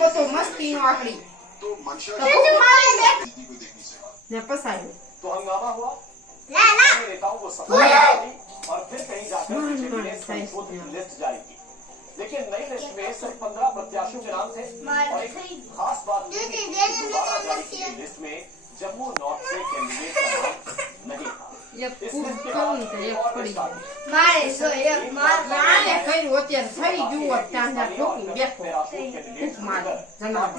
वो तो मस्ती नो आकड़ी तो ने तो हंगामा हुआ। नेताओं को और फिर कहीं जाकर लिस्ट जारी की लेकिन नई लिस्ट में सिर्फ़ पंद्रह प्रत्याशियों के नाम थे। और एक खास बात लिस्ट में जम्मू नॉर्थ એક ખૂબ કહું તો એક પડી ગયું મારે જો એક માર મારે કર્યું અત્યારે ફરી જુઓ ટાંડા ઠોકી બેઠો. ખૂબ મારે જમાવો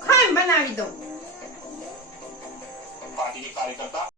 ખાઈ બનાવી દઉં. પાર્ટીની કાર્યકર્તા